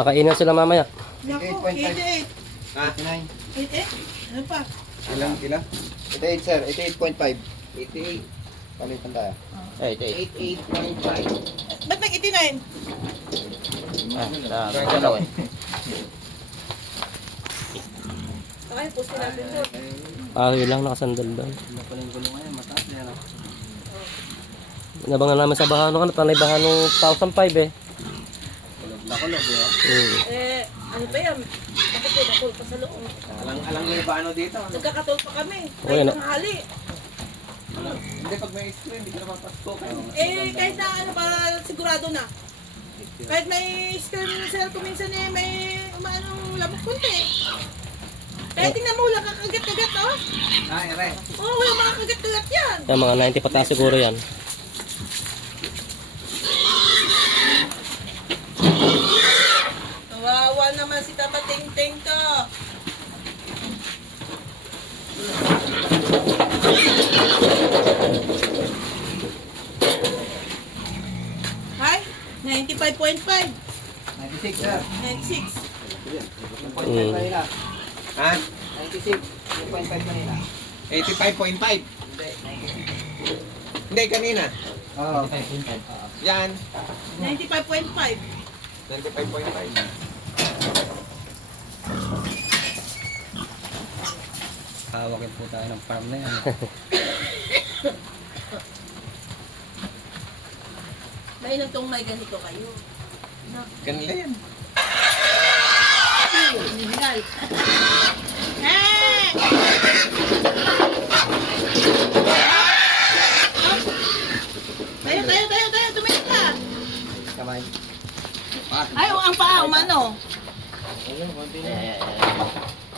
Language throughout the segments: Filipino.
Kakainan sila mamaya. 88.5. 88. Ha? 88? Ano pa? Ilang, ilang? 88 sir, 88.5. 88. Palitan tayo. Ay, ay. 88.5. Ba't nag-89? Ah, dalawa eh. Post natin doon. Pahoy lang, nakasandal doon. Ano pala yung gulong ngayon? Mataas na yan. ah. Nabangan namin sa bahano ka na, panay bahano 1,005 eh. Kulog na kulog eh. Eh, ano pa yan? Ako pa sa loob. Alang, alang yung ba ano dito? Ano? Nagkakatol pa kami. Okay, Ay, no? tanghali. Hindi, pag may screen, hindi ka naman pasko. Eh, kahit na ano, para sigurado na. Kahit may screen sir ko minsan eh, may umaanong lamok kunti. Kaya tingnan mo, wala kakagat-kagat, oh. Ah, ere. Oo, oh, wala mga kagat-kagat yan. Kaya mga 90 pataas siguro yan. Kawawa naman si Tata Ting-Ting ko. Hi, 95.5. 96 sir. 96. Yung point five kanina. Ha? 96. Yung point five kanina. 85.5. Hindi, kanina. Oo. Yan. 95.5. 95.5. Hawakin po tayo ng farm na yan. Mainam tong may ganito kayo. Kanila yan. Original. Eh! Tayo, tayo, tayo, tayo, tumingin ka. Kamay. Ay, ang paa, umano.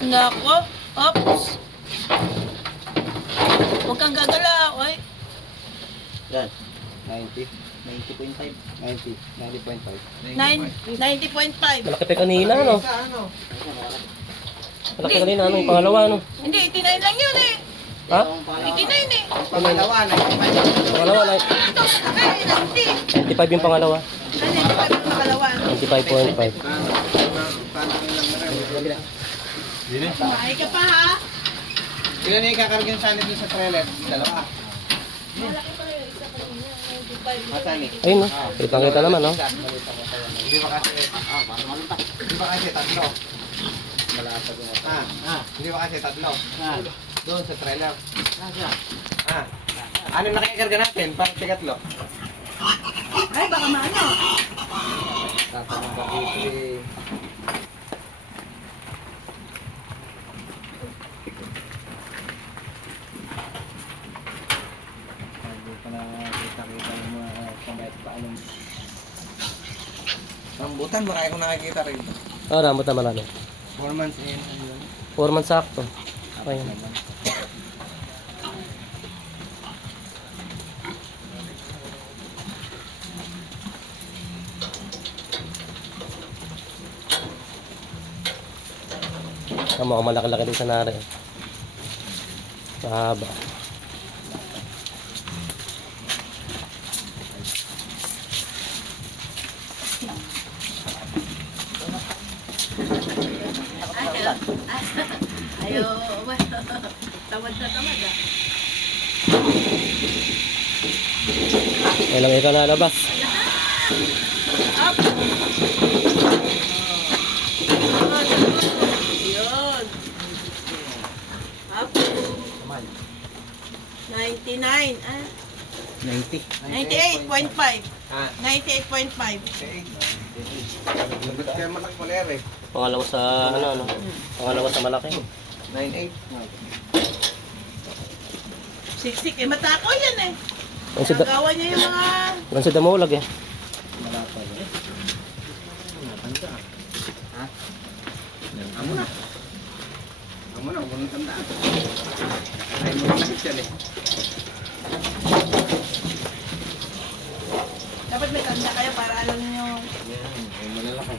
Nako, oops. Huwag kang gagalaw, ay. Yan. 90. 90.5. 90. 90.5. Nine- 90.5. Malaki pa kanina, ano? Malaki kanina, ano? Yung pangalawa, ano? Hindi, 89 lang yun eh. Ha? 89 eh. Pangalawa, 95. Pangalawa, na- Ito, ay, 90. 95 yung pangalawa. Ay, 95 yung makalawa. 95.5. Paano yun lang meron? Kumain ka pa ha. Ilan na yung kakaragyan sa anin dun sa trailer? Dalawa. Malaki pa rin, isa pa rin yan. 95. Masani? Ayun, no? Kitang-kita naman, no? Hindi ba kasi, ah, para malunta. Hindi ba kasi tatlo? Malatag yung Ah, ah, hindi ba kasi tatlo? Ah, doon sa trailer. Ah, ano na kaya natin? Para tigatlo. Ay, baka maano. Tapos ng bakiti. Hindi pa na kita-kita ng mga anong... Rambutan, marami akong nakikita rin. Oh, ramot na marami. 4 months in, ano yun? 4 months sakto. Okay. Tama malaki-laki din sa nari. Mahaba. Ayo, tamad na tamad ah. Ilang ikaw lalabas. Up. Yun. Up. 99. Ah, 90. 98.5. Ah, 98.5. 98. Lagot kaya malaki mo eh. Pangalawa sa ano ano. Pangalawa sa malaki. 98. Siksik. Eh, matako yan eh. Yan si, Nagawa niya yung mga... yan si Damulag eh. Malapad. Matanda. Ha? Amo na. Amo na, huwag tandaan. Ay, mo sakit yan eh. Dapat may tanda kayo para alam niyo. Yan, ay malalaki.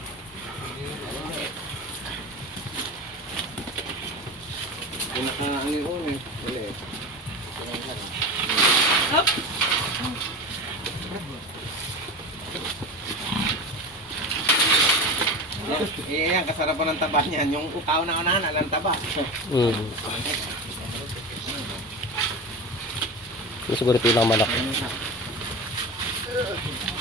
Pinaka ano yun eh. Wala eh. Up. yan, kasarapan ng taba niyan. Yung tao na unahan, alam taba. Mm. Yung siguro makapagpapag. Nako, parang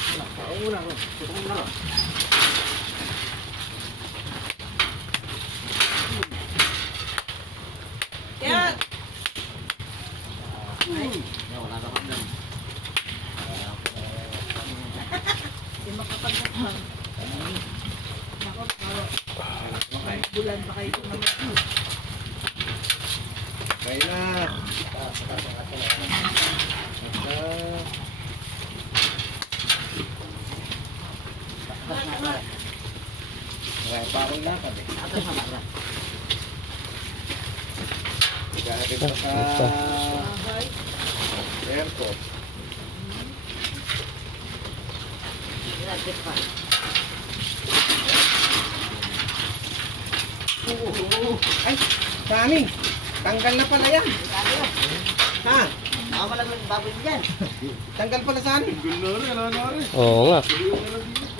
bulan pa kayo naman. Kaya na. Kaya pa akong lakad eh. Gahatid pa sa. Ay, Sani, tanggal na pala yan. Ha? Tanggal pala Sani. Oo nga.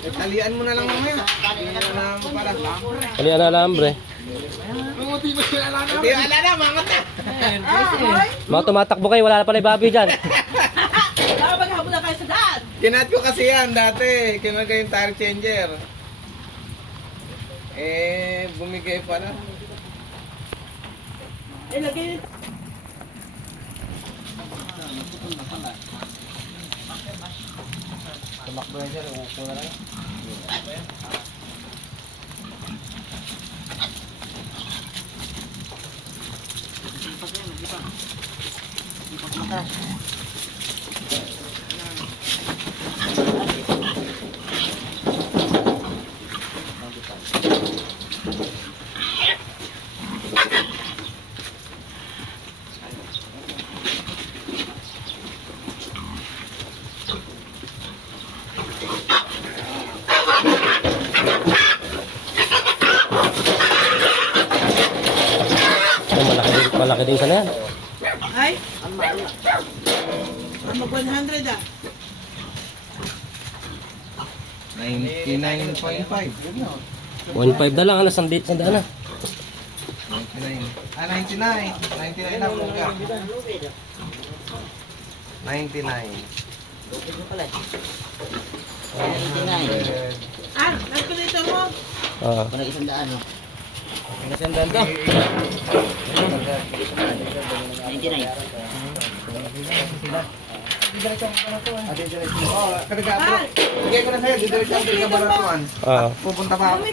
Eh, talian mo na lang mamaya. Hindi na lang para. Kali na alambre. Hindi, ala na, mangat na. Ah! Mga tumatakbo kayo, wala na pala yung baboy dyan. Ah, maghabol na kayo sa daan. Kinat ko kasi yan dati. Kinat ko yung tire changer. Eh, bumigay pala. Ilagay Tumakbo yan dyan, uupo na lang. Oh, malaki din, din sana yan. Ay? Ah, mag 100 ah. 99.5. 1.5 na lang, alas ang date, sandaan na. 99. Ah, 99. 99 na po ka. 99. Ah, calculator mo. Ah, Bigay ko na sa'yo, didiretso mo. baratuan. Oo. Pupunta pa ako.